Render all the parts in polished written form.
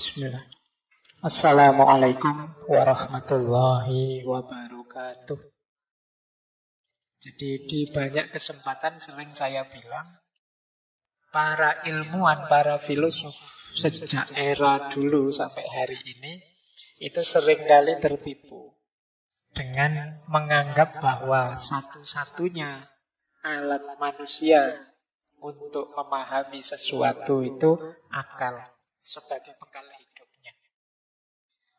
Bismillah. Assalamualaikum warahmatullahi wabarakatuh. Jadi di banyak kesempatan sering saya bilang, para ilmuwan, para filosof sejak era dulu sampai hari ini itu seringkali tertipu dengan menganggap bahwa satu-satunya alat manusia untuk memahami sesuatu itu akal sebagai bekal hidupnya.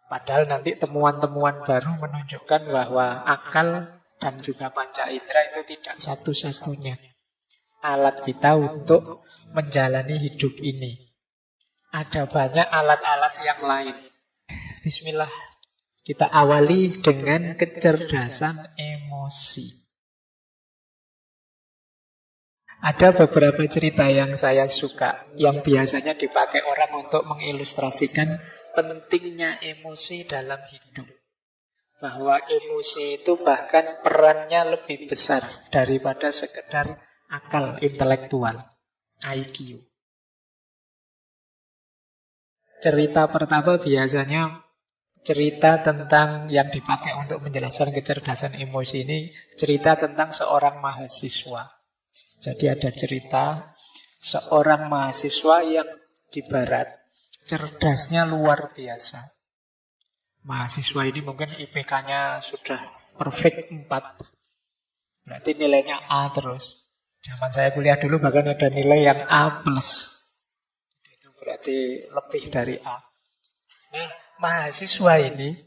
Padahal nanti temuan-temuan baru menunjukkan bahwa akal dan juga panca indera itu tidak satu-satunya alat kita untuk menjalani hidup ini. Ada banyak alat-alat yang lain. Bismillah. Kita awali dengan kecerdasan emosi. Ada beberapa cerita yang saya suka, yang biasanya dipakai orang untuk mengilustrasikan pentingnya emosi dalam hidup. Bahwa emosi itu bahkan perannya lebih besar daripada sekedar akal intelektual, IQ. Cerita pertama biasanya cerita tentang yang dipakai untuk menjelaskan kecerdasan emosi ini, cerita tentang seorang mahasiswa. Jadi ada cerita seorang mahasiswa yang di barat cerdasnya luar biasa. Mahasiswa ini mungkin IPK-nya sudah perfect 4. Berarti nilainya A terus. Zaman saya kuliah dulu bahkan ada nilai yang A+. Itu berarti lebih dari A. Nah, mahasiswa ini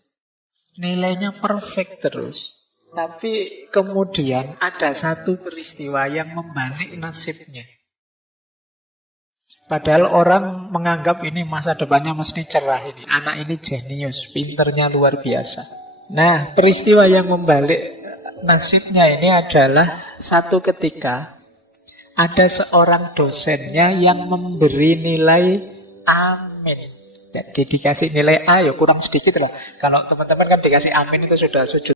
nilainya perfect terus. Tapi kemudian ada satu peristiwa yang membalik nasibnya. Padahal orang menganggap ini masa depannya mesti cerah ini. Anak ini jenius, pinternya luar biasa. Nah, peristiwa yang membalik nasibnya ini adalah satu ketika ada seorang dosennya yang memberi nilai amin. Jadi dikasih nilai A ya kurang sedikit loh. Kalau teman-teman kan dikasih amin itu sudah sujud.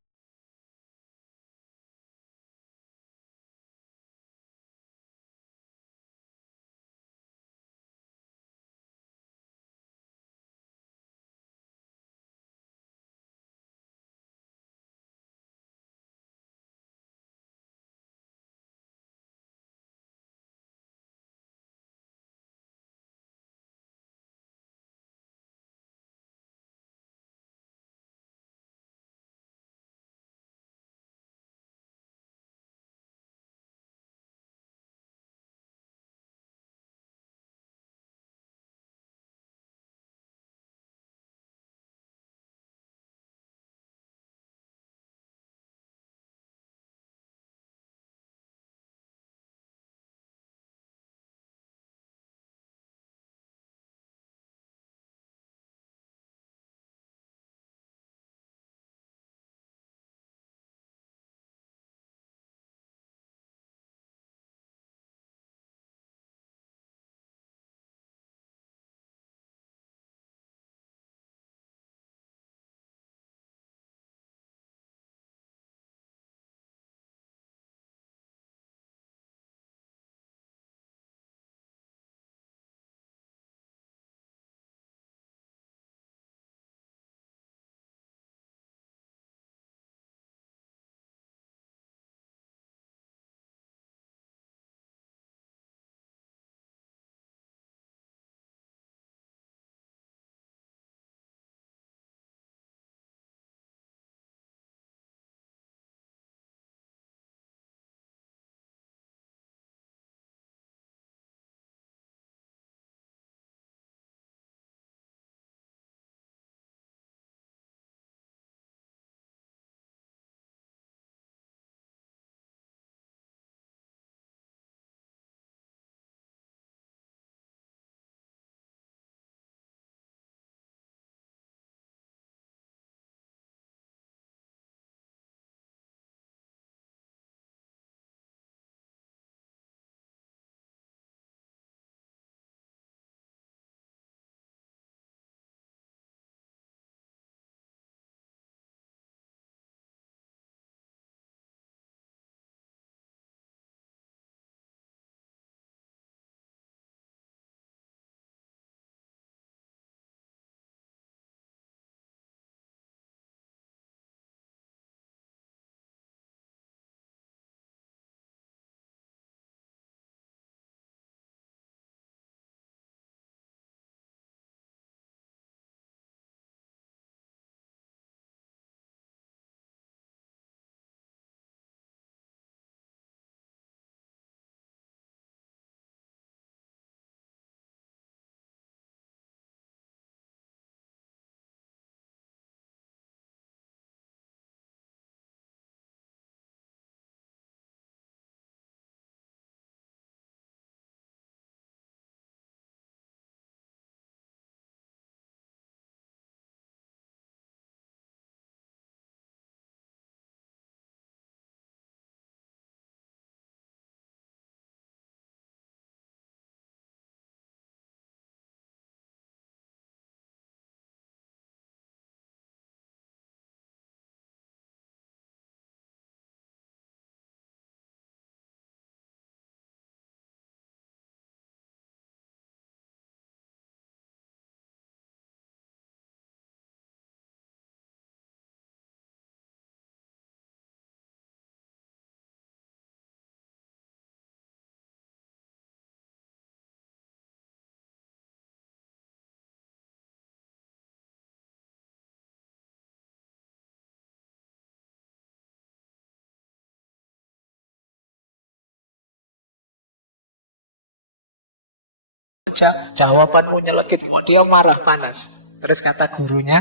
aja, jawabanmu nyelekit, mau dia marah panas. Terus kata gurunya,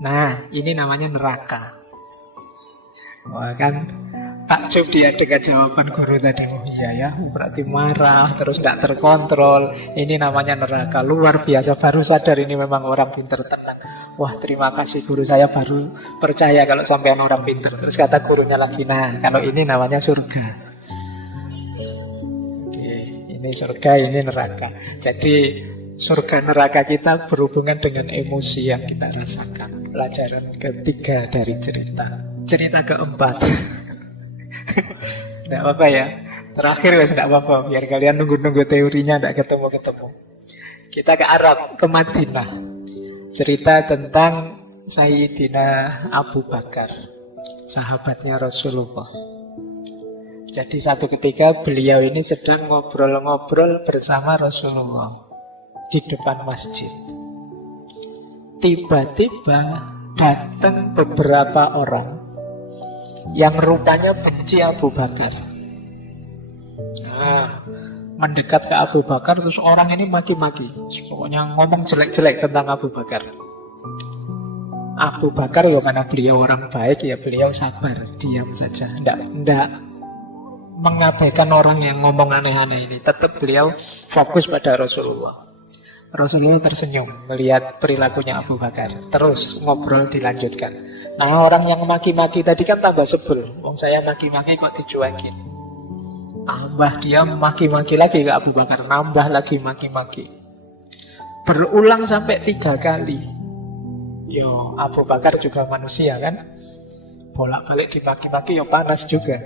nah ini namanya neraka. Wah kan takjub dia dengan jawaban guru tadi. Oh iya ya, berarti marah, terus nggak terkontrol. Ini namanya neraka, luar biasa. Baru sadar ini memang orang pinter tenang. Wah terima kasih guru, saya baru percaya kalau sampean orang pinter. Terus kata gurunya lagi, nah kalau ini namanya surga. Oke, ini surga, ini neraka. Jadi surga neraka kita berhubungan dengan emosi yang kita rasakan. Pelajaran ketiga dari cerita. Cerita keempat. Tidak apa-apa ya. Terakhir wes tidak apa-apa. Biar kalian nunggu-nunggu teorinya tidak ketemu-ketemu. Kita ke Arab, ke Madinah. Cerita tentang Sayyidina Abu Bakar, sahabatnya Rasulullah. Jadi satu ketika beliau ini sedang ngobrol-ngobrol bersama Rasulullah di depan masjid. Tiba-tiba datang beberapa orang yang rupanya benci Abu Bakar. Nah, mendekat ke Abu Bakar, terus orang ini maki-maki. Pokoknya ngomong jelek-jelek tentang Abu Bakar. Abu Bakar ya karena beliau orang baik, ya beliau sabar, diam saja. Tidak mengabaikan orang yang ngomong aneh-aneh ini. Tetap beliau fokus pada Rasulullah. Rasulullah tersenyum melihat perilakunya Abu Bakar. Terus ngobrol dilanjutkan. Nah orang yang maki-maki tadi kan tambah sebel. Wong saya maki-maki kok dicuekin. Tambah dia maki-maki lagi ke Abu Bakar. Nambah lagi maki-maki. Berulang sampai 3 kali. Yo Abu Bakar juga manusia kan. Bolak-balik dimaki-maki yo panas juga.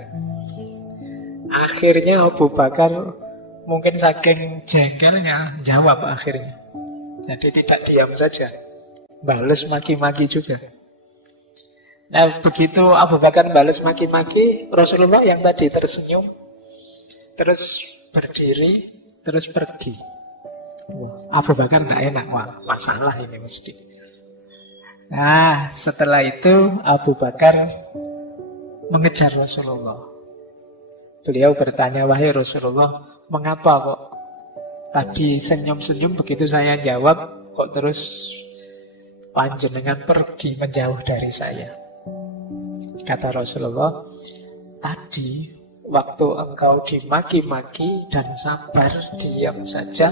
Akhirnya Abu Bakar mungkin saking jengkelnya jawab akhirnya. Jadi tidak diam saja, balas maki-maki juga. Nah begitu Abu Bakar balas maki-maki, Rasulullah yang tadi tersenyum, terus berdiri, terus pergi. Wah, Abu Bakar tidak enak, wah masalah ini mesti. Nah setelah itu Abu Bakar mengejar Rasulullah. Beliau bertanya, wahai Rasulullah, mengapa kok tadi senyum-senyum begitu saya jawab, kok terus panjenengan pergi menjauh dari saya? Kata Rasulullah, tadi waktu engkau dimaki-maki dan sabar diam saja,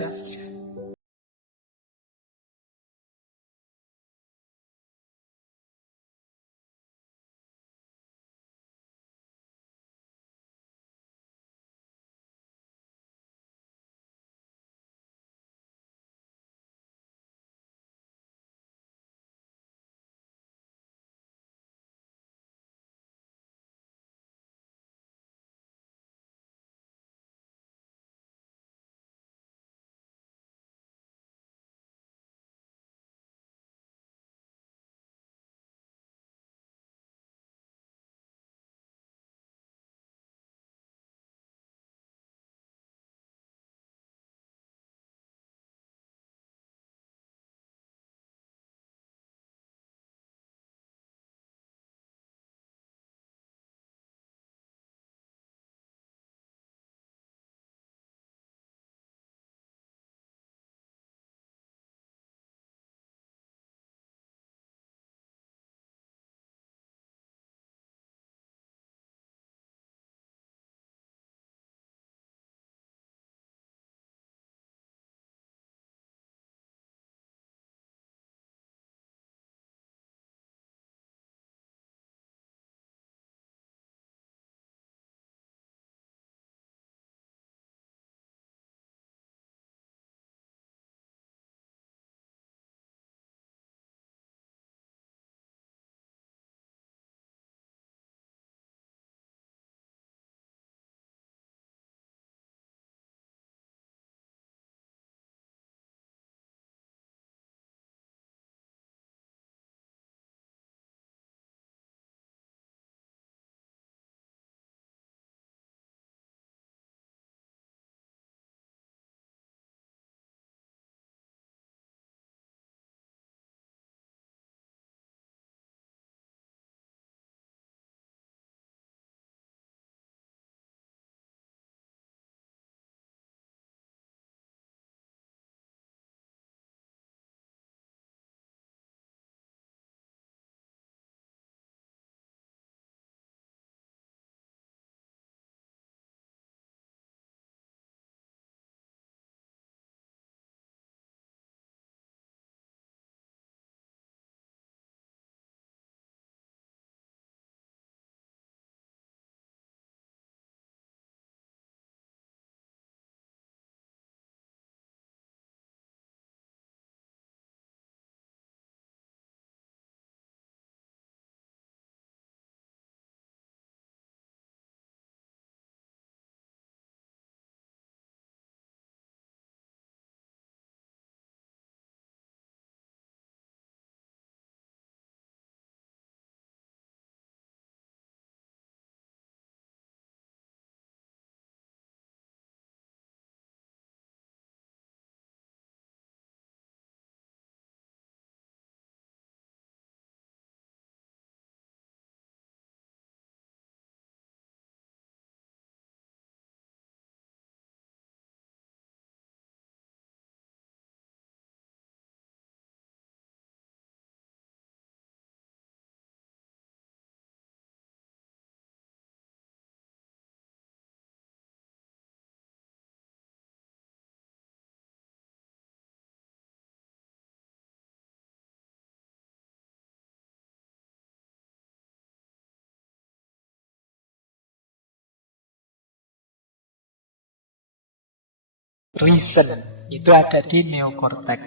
reason. Itu ada di neokortek.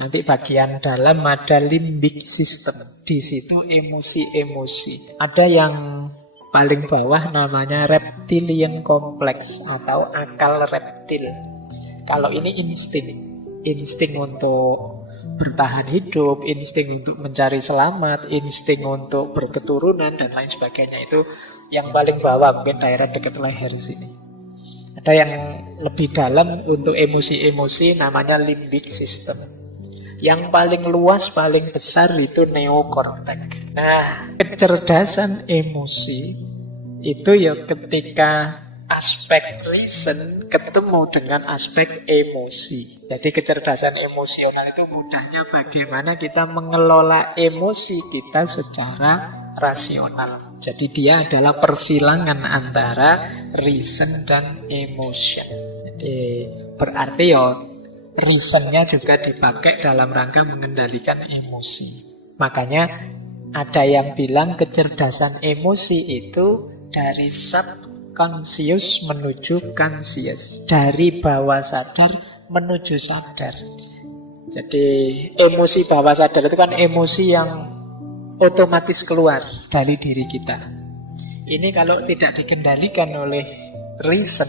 Nanti bagian dalam ada limbic system. Di situ emosi-emosi. Ada yang paling bawah namanya reptilian complex atau akal reptil. Kalau ini insting. Insting untuk bertahan hidup, insting untuk mencari selamat, insting untuk berketurunan, dan lain sebagainya. Itu yang paling bawah, mungkin daerah dekat leher sini. Ada yang lebih dalam untuk emosi-emosi, namanya limbic system. Yang paling luas, paling besar itu neokortek. Nah, kecerdasan emosi itu ya ketika aspek reason ketemu dengan aspek emosi. Jadi kecerdasan emosional itu mudahnya bagaimana kita mengelola emosi kita secara rasional. Jadi dia adalah persilangan antara reason dan emotion. Jadi berarti ya reasonnya juga dipakai dalam rangka mengendalikan emosi. Makanya ada yang bilang kecerdasan emosi itu dari subconscious menuju conscious, dari bawah sadar menuju sadar. Jadi emosi bawah sadar itu kan emosi yang otomatis keluar dari diri kita. Ini kalau tidak dikendalikan oleh reason,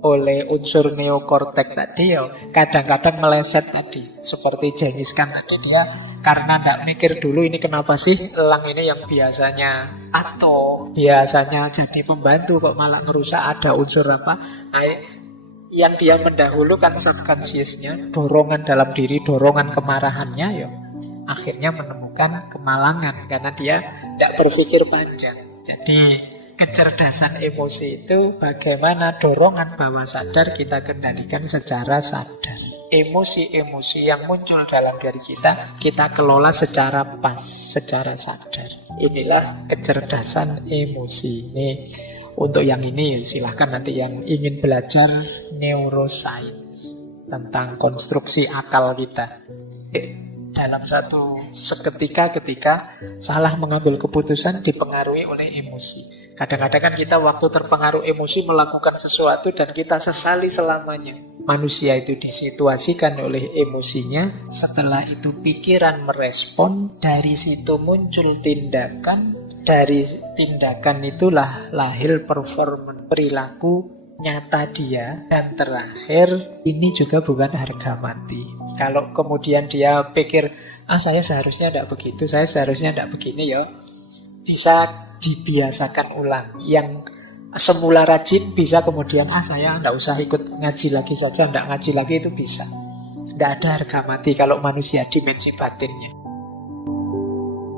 oleh unsur neokortek tadi, ya kadang-kadang meleset tadi. Seperti Genghis Khan tadi, dia karena tidak mikir dulu ini kenapa sih elang ini yang biasanya atau biasanya jadi pembantu kok malah merusak, ada unsur apa. Nah, yang dia mendahulukan subconsciousnya, dorongan dalam diri, dorongan kemarahannya, ya akhirnya menemukan kemalangan karena dia tidak berpikir panjang. Jadi kecerdasan emosi itu bagaimana dorongan bawah sadar kita kendalikan secara sadar. Emosi-emosi yang muncul dalam diri kita, kita kelola secara pas, secara sadar. Inilah kecerdasan emosi. Ini untuk yang ini silahkan nanti yang ingin belajar neuroscience tentang konstruksi akal kita. Dalam satu seketika ketika salah mengambil keputusan dipengaruhi oleh emosi. Kadang-kadang kan kita waktu terpengaruh emosi melakukan sesuatu dan kita sesali selamanya. Manusia itu disituasikan oleh emosinya, setelah itu pikiran merespon, dari situ muncul tindakan, dari tindakan itulah lahir performa perilaku nyata dia, dan terakhir ini juga bukan harga mati. Kalau kemudian dia pikir saya seharusnya tidak begitu, saya seharusnya tidak begini, ya bisa dibiasakan ulang. Yang semula rajin bisa kemudian saya tidak usah ikut ngaji lagi saja, tidak ngaji lagi, itu bisa. Tidak ada harga mati kalau manusia dimensi batinnya.